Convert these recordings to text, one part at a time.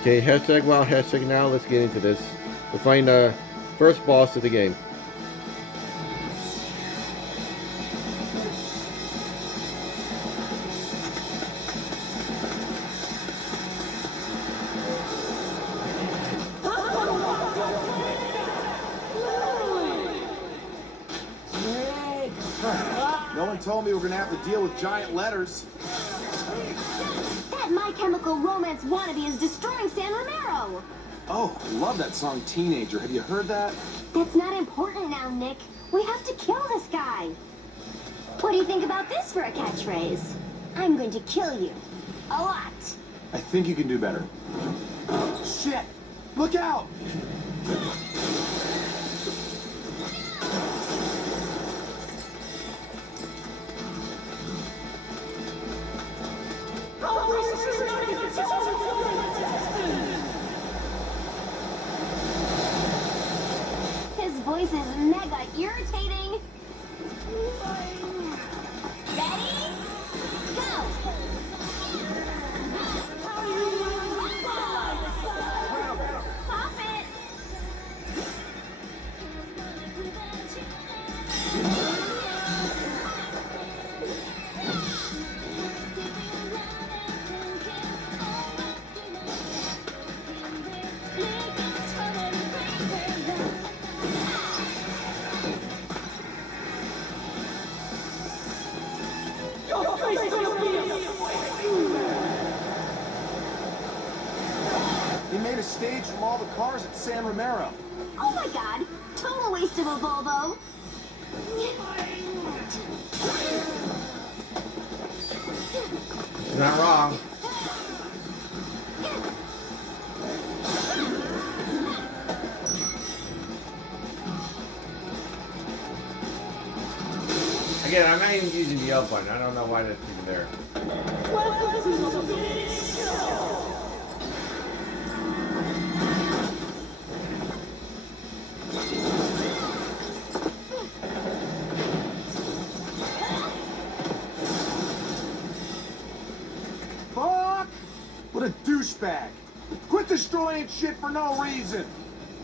Okay, hashtag wow, hashtag now. Let's get into this. We'll find the first boss of the game. No one told me we're gonna have to deal with giant letters. That My Chemical Romance wannabe is destroying San Romero. Oh, I love that song Teenager. Have you heard that? That's not important now, Nick. We have to kill this guy. What do you think about this for a catchphrase? I'm going to kill you. A lot. I think you can do better. Shit! Look out! His voice is mega irritating. Ready? Go! Pop it! They made a stage from all the cars at San Romero. Oh my god! Total waste of a Volvo! You're not wrong. Again, I'm not even using the L button. I don't know why that's even there. Fuck! What a douchebag! Quit destroying shit for no reason!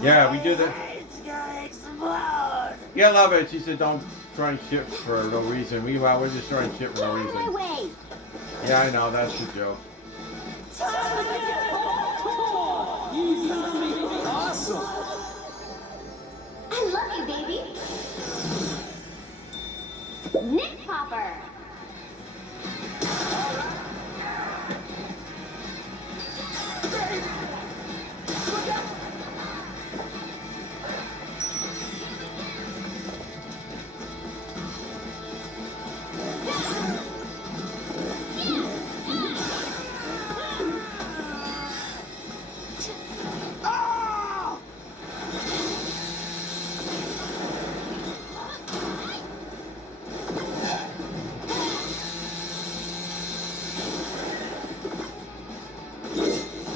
Yeah, we do that. It's gonna explode! Yeah, I love it. She said don't try shit for no reason. Meanwhile, we're just throwing shit for Get no out of my reason. way! Yeah, I know. That's the joke. Awesome! I love you, baby! Nick Popper! Ah!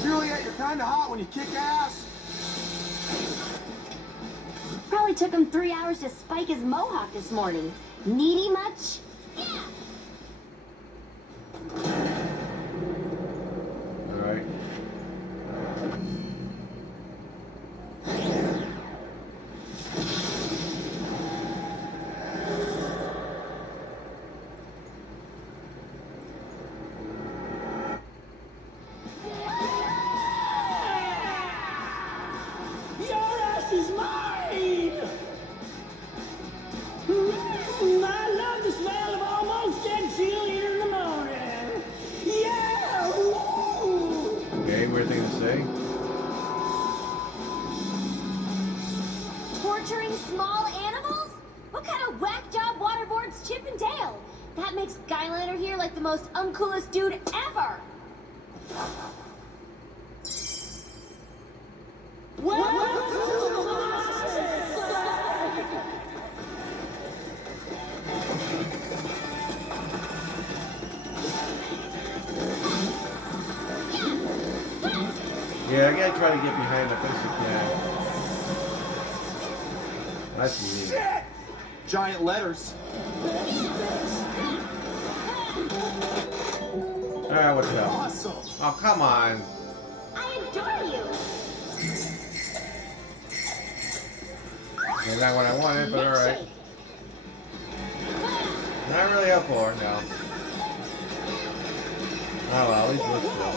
Juliet, you're kinda hot when you kick ass. Probably took him 3 hours to spike his mohawk this morning. Needy much? All right. Your ass is mine! I love the smell of almost dead Julian in the morning. Yeah! Woo! Okay, weird thing to say. Torturing small animals? What kind of whack job waterboards Chip and Dale? That makes Skylander here like the most uncoolest dude ever! Yeah, I gotta try to get behind the best you can. That's easy. Shit! Giant letters. Alright, what the hell? Awesome. Oh, come on. I adore you. Maybe not what I wanted, but alright. Not really up for it now. Oh well, at least it looks cool.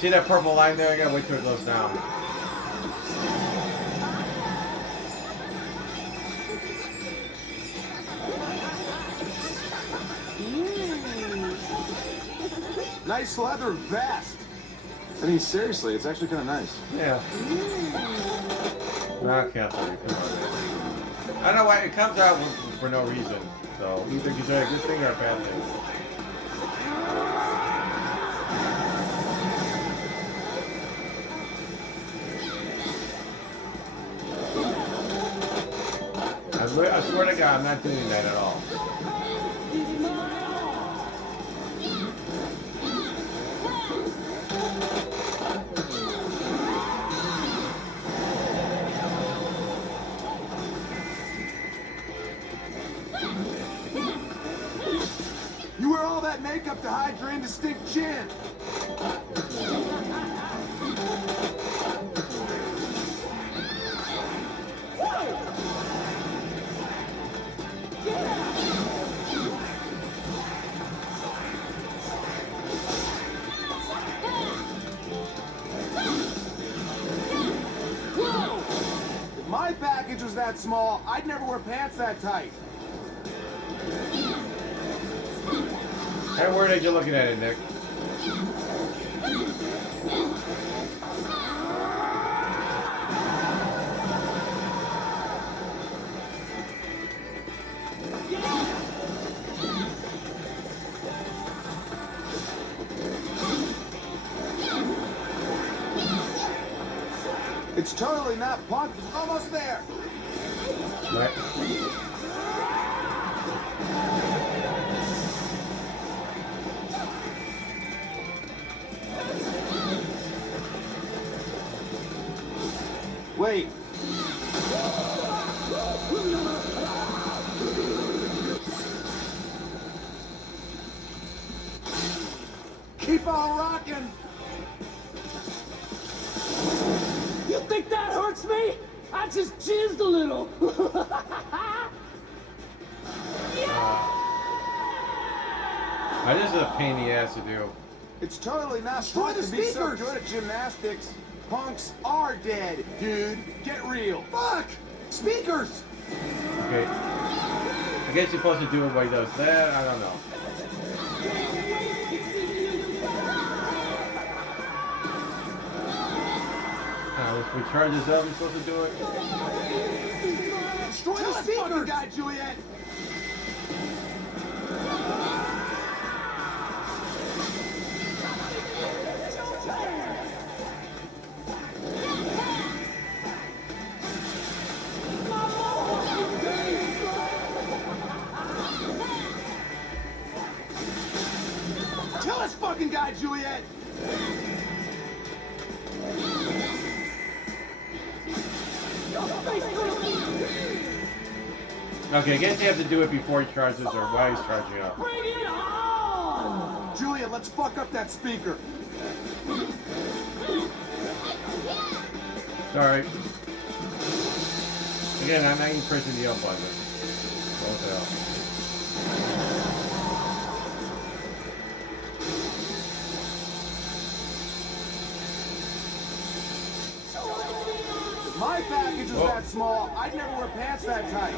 See that purple line there? I gotta wait till it goes down. Nice leather vest. I mean, seriously, it's actually kind of nice. Yeah. No, I can't believe it. Come on, man. I don't know why it comes out for no reason. So either consider it a good thing or a bad thing. I swear to God, I'm not doing that at all. You wear all that makeup to hide your indistinct chin. If my package was that small, I'd never wear pants that tight. Hey, where did you looking at it, Nick? It's totally not punk. It's almost there. Right. Wait. Keep on rocking. You think that hurts me? I just jizzed a little. This is a pain in the ass to do. It's totally not fun to be so good at gymnastics. Punks are dead, dude. Get real. Fuck! Speakers! Okay. I guess you're supposed to do it while he does that. I don't know. If we charge this up, we're supposed to do it. Destroy the speaker, guy, Juliet! Kill this fucking guy, Juliet! Okay, I guess you have to do it before he charges or while he's charging up. Bring it on! Juliet, let's fuck up that speaker. Sorry. Again, I'm not even pressing the up button. What the hell? If my package was that small, I'd never wear pants that tight.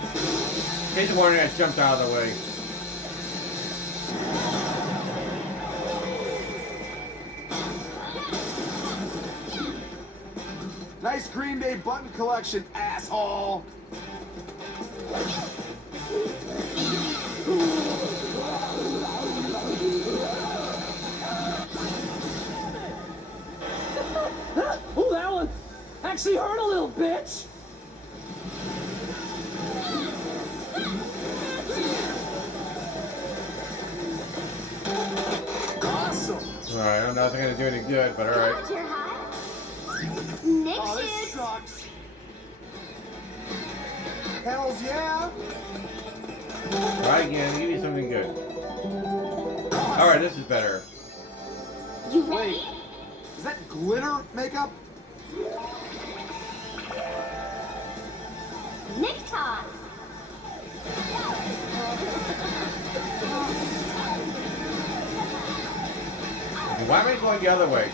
In case you're wondering, I jumped out of the way. Nice Green Day button collection, asshole. Oh, that one actually hurt a little, bitch. Awesome. Alright, I'm not gonna do any good, but alright. Glad you're hot. Nick Oh, this shoots. sucks. Hells yeah. Try again, give me something good. Alright, this is better. You ready? Wait, is that glitter makeup? Nick toss. Why am I going the other way?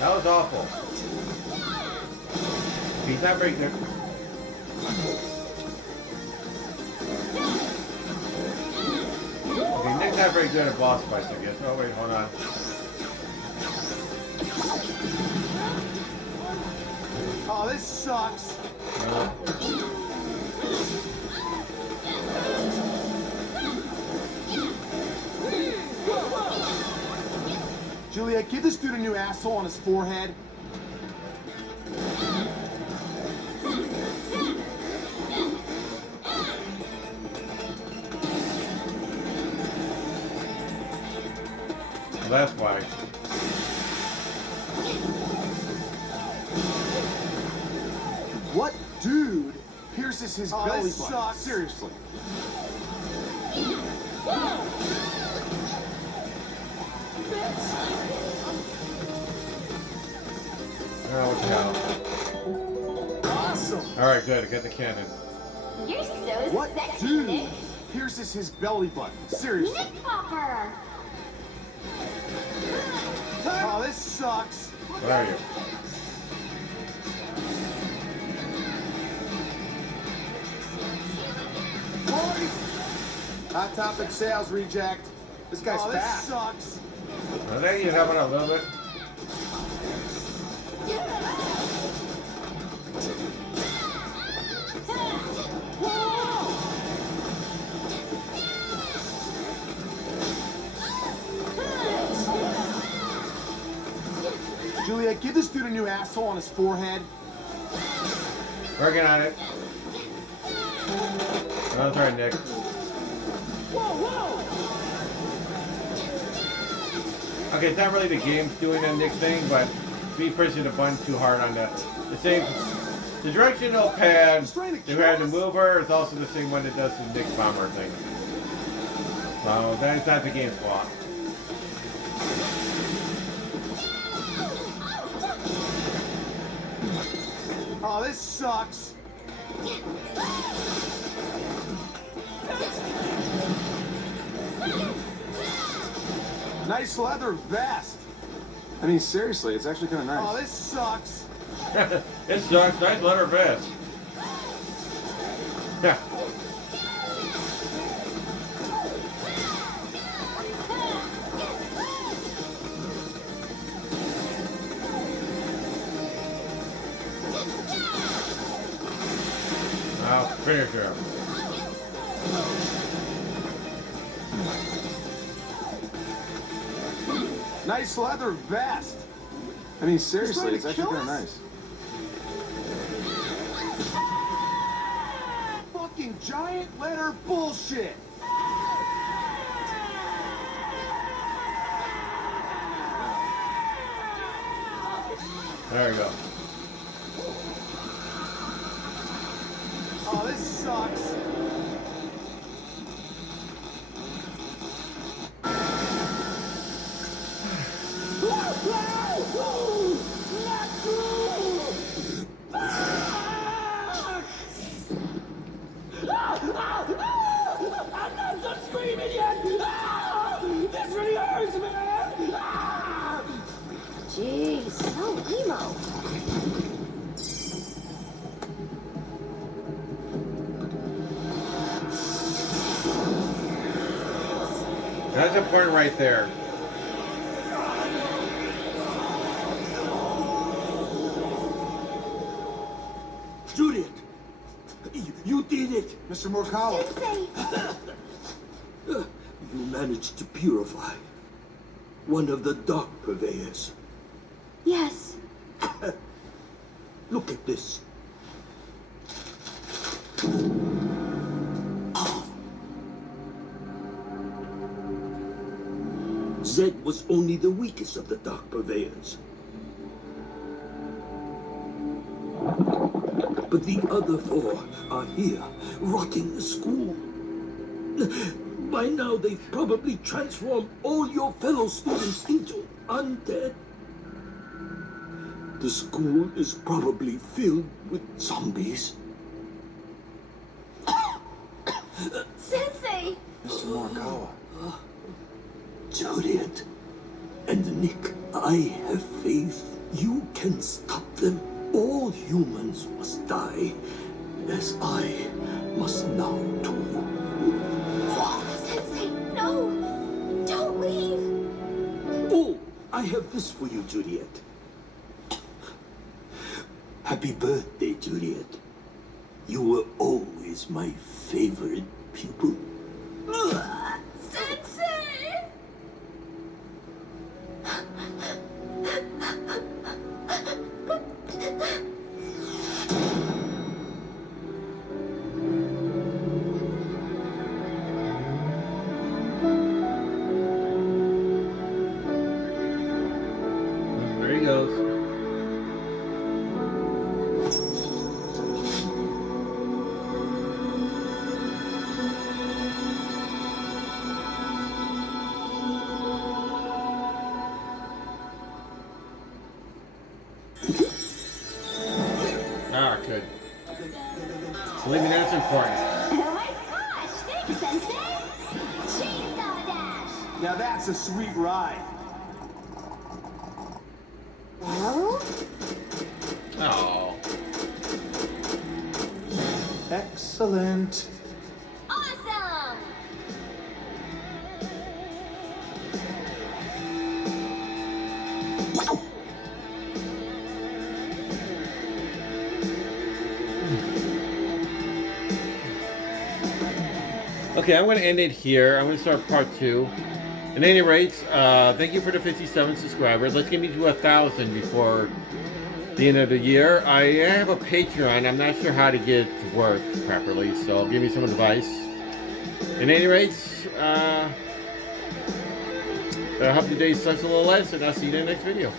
That was awful. He's not very good. Okay, Nick's not very good at boss fights, I guess. Oh, wait, hold on. Oh, this sucks. Juliet, give this dude a new asshole on his forehead. Well, that's why. What dude pierces his belly button? Sucks. Seriously. Oh, what the hell? Awesome. Alright, good. I got the cannon. You're so What sexy, dude Nick. pierces his belly button? Seriously. Nick Popper. Oh, this sucks. Where are you? Hot Topic sales reject. This guy's fat. This sucks. I think you help it out a little bit. Juliet, give this dude a new asshole on his forehead. Working on it. Oh, sorry, Nick. Okay, it's not really the game's doing that Nick thing, but me pressing the button too hard on the same. The directional pad that had to move her is also the same one that does the Nick Bomber thing. So that is not the game's fault. Oh, this sucks. Nice leather vest. I mean, seriously, it's actually kind of nice. Oh, this sucks. It sucks. Nice leather vest. Yeah. I'll finish her. Nice leather vest. I mean, seriously, it's actually kind of nice. Fucking giant letter bullshit. There we go. Oh, this sucks. I'm not done screaming yet! Ah! This really hurts, man! Ah! Jeez, so emo. That's important right there. Juliet! You did it! Mr. Morkawa. Sensei. You managed to purify one of the dark purveyors. Yes. Look at this. Zed was only the weakest of the dark purveyors. But the other four are here, rotting the school. By now, they've probably transformed all your fellow students into undead. The school is probably filled with zombies. Sensei! Mr. Morikawa. Juliet and Nick, I have faith you can stop them. All humans must die, as I must now too. Sensei, no! Don't leave! Oh, I have this for you, Juliet. Happy birthday, Juliet. You were always my favorite pupil. Sensei! There he goes. Ah, good. Believe me, that's important. Oh my gosh! Thanks, Sensei! Chainsaw Dash! Now that's a sweet ride. Oh? Oh. Excellent. Awesome! Okay, I'm going to end it here. I'm going to start part 2. At any rate, thank you for the 57 subscribers. Let's get me to 1,000 before the end of the year. I have a Patreon. I'm not sure how to get it to work properly, so give me some advice. At any rate, I hope the day sucks a little less, and I'll see you in the next video.